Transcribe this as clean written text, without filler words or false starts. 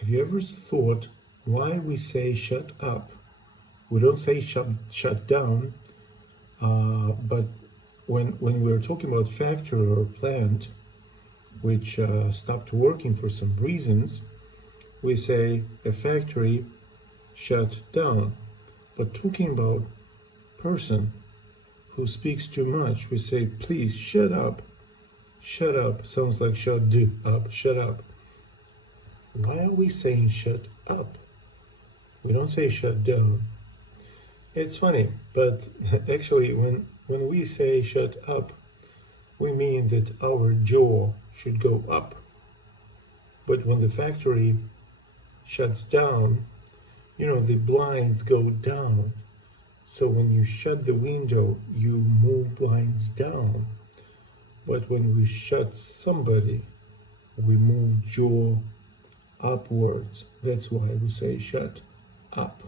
Have you ever thought why we say shut up? We don't say shut down, but when we're talking about factory or plant, which stopped working for some reasons, we say a factory shut down. But talking about person who speaks too much, we say, please shut up. Shut up sounds like shut up, shut up. Why are we saying shut up? We don't say shut down. It's funny, but actually when we say shut up, we mean that our jaw should go up. But when the factory shuts down, the blinds go down. So when you shut the window, you move blinds down. But when we shut somebody, we move jaw upwards. That's why we say shut up.